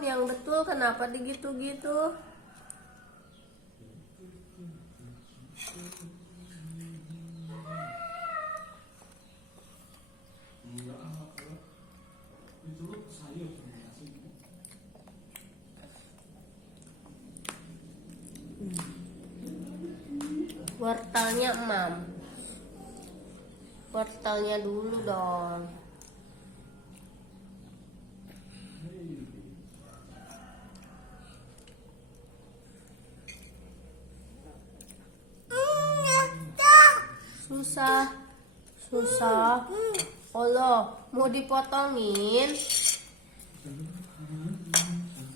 yang betul, kenapa digitu-gitu? Wortelnya Mam, wortelnya dulu dong. Susah. Allah, mau dipotongin?